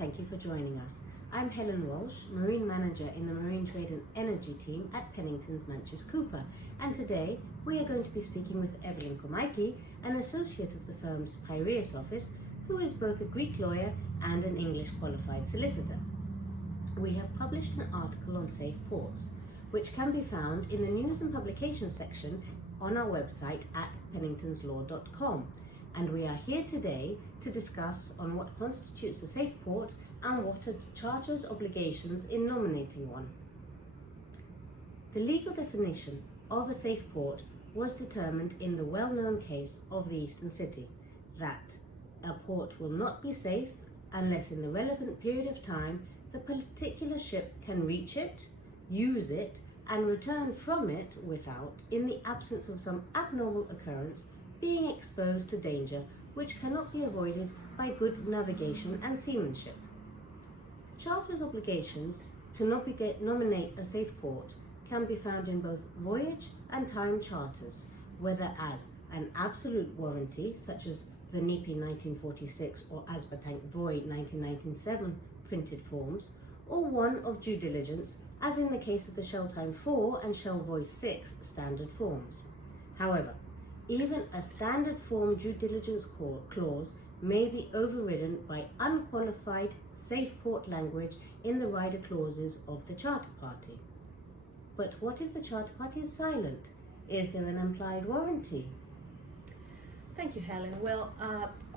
thank you for joining us. I'm Helen Walsh, Marine Manager in the Marine Trade and Energy team at Pennington's Manchis Cooper, and today we are going to be speaking with Evelyn Komaiki, an associate of the firm's Piraeus office, who is both a Greek lawyer and an English qualified solicitor. We have published an article on safe ports, which can be found in the news and publications section on our website at penningtonslaw.com. And we are here today to discuss on what constitutes a safe port and what are charter's obligations in nominating one. The legal definition of a safe port was determined in the well-known case of the Eastern City, that a port will not be safe unless in the relevant period of time the particular ship can reach it, use it, and return from it without, in the absence of some abnormal occurrence, being exposed to danger which cannot be avoided by good navigation and seamanship. Charter's obligations to nominate a safe port can be found in both voyage and time charters, whether as an absolute warranty, such as the NIPI 1946 or Asbatank Voy 1997 printed forms, or one of due diligence, as in the case of the Shell Time 4 and Shell Voy 6 standard forms. However, even a standard form due diligence clause may be overridden by unqualified safe port language in the rider clauses of the charter party. But what if the charter party is silent? Is there an implied warranty? Thank you, Helen. Well,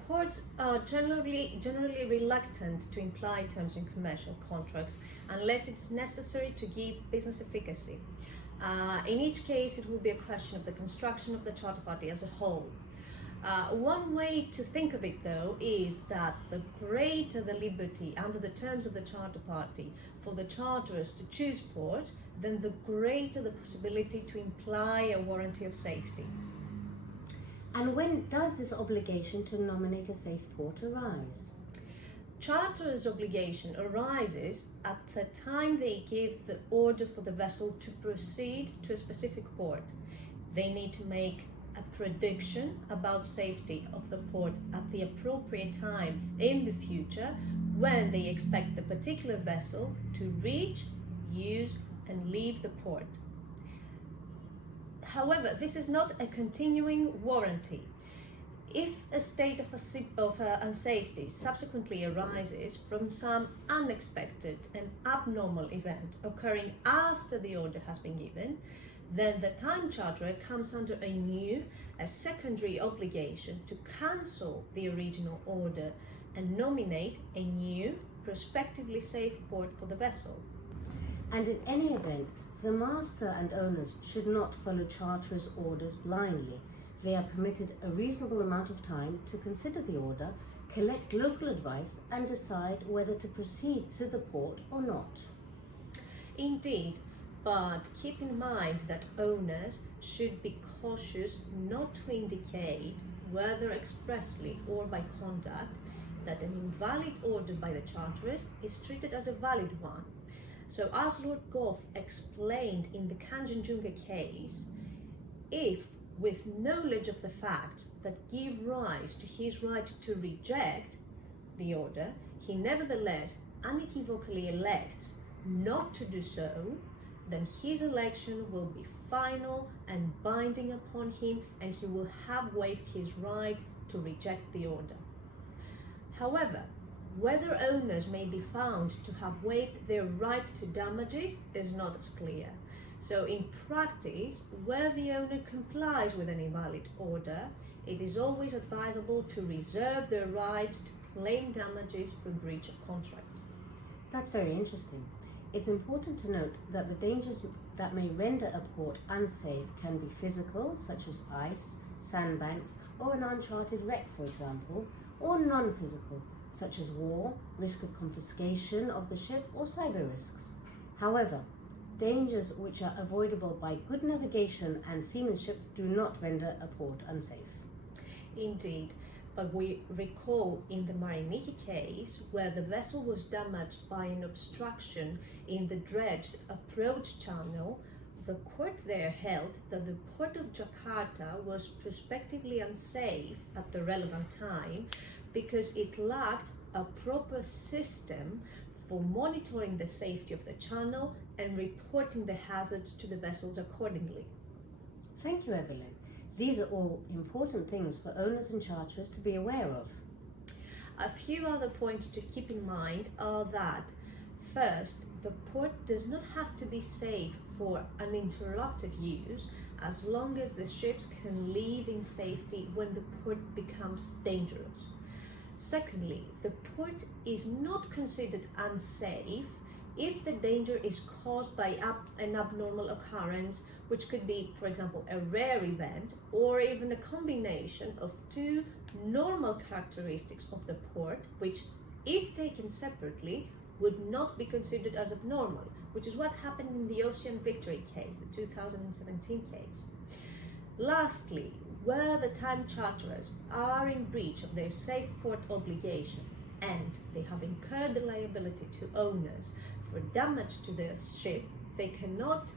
courts are generally reluctant to imply terms in commercial contracts unless it's necessary to give business efficacy. In each case, it will be a question of the construction of the charter party as a whole. One way to think of it, though, is that the greater the liberty under the terms of the charter party for the charterers to choose port, then the greater the possibility to imply a warranty of safety. And when does this obligation to nominate a safe port arise? Charterers' obligation arises at the time they give the order for the vessel to proceed to a specific port. They need to make a prediction about safety of the port at the appropriate time in the future when they expect the particular vessel to reach, use, and leave the port. However, this is not a continuing warranty. If a state of unsafety subsequently arises from some unexpected and abnormal event occurring after the order has been given, then the time charterer comes under a secondary obligation to cancel the original order and nominate a new, prospectively safe port for the vessel. And in any event, the master and owners should not follow charterers' orders blindly. They are permitted a reasonable amount of time to consider the order, collect local advice, and decide whether to proceed to the port or not. Indeed, but keep in mind that owners should be cautious not to indicate, whether expressly or by conduct, that an invalid order by the charterers is treated as a valid one. So, as Lord Gough explained in the Kanjenjunga case, if with knowledge of the facts that give rise to his right to reject the order, he nevertheless unequivocally elects not to do so, then his election will be final and binding upon him, and he will have waived his right to reject the order. However, whether owners may be found to have waived their right to damages is not as clear. So in practice, where the owner complies with an invalid order, it is always advisable to reserve their right to claim damages for breach of contract. That's very interesting. It's important to note that the dangers that may render a port unsafe can be physical, such as ice, sandbanks, or an uncharted wreck, for example, or non-physical, such as war, risk of confiscation of the ship, or cyber risks. However, dangers which are avoidable by good navigation and seamanship do not render a port unsafe. Indeed, but we recall in the Mariniki case, where the vessel was damaged by an obstruction in the dredged approach channel, the court there held that the port of Jakarta was prospectively unsafe at the relevant time because it lacked a proper system for monitoring the safety of the channel and reporting the hazards to the vessels accordingly. Thank you, Evelyn. These are all important things for owners and charterers to be aware of. A few other points to keep in mind are that, first, the port does not have to be safe for uninterrupted use as long as the ships can leave in safety when the port becomes dangerous. Secondly, the port is not considered unsafe if the danger is caused by an abnormal occurrence, which could be, for example, a rare event or even a combination of two normal characteristics of the port, which, if taken separately, would not be considered as abnormal, which is what happened in the Ocean Victory case, the 2017 case. Lastly, where the time charterers are in breach of their safe port obligation and they have incurred the liability to owners for damage to their ship, they cannot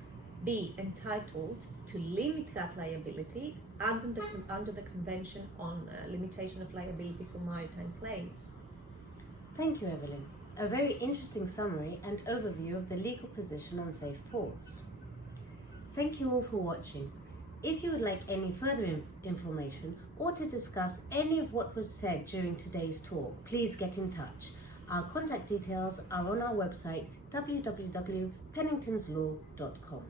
be entitled to limit that liability under the Convention on Limitation of Liability for Maritime Claims. Thank you, Evelyn. A very interesting summary and overview of the legal position on safe ports. Thank you all for watching. If you would like any further information or to discuss any of what was said during today's talk, please get in touch. Our contact details are on our website www.penningtonslaw.com.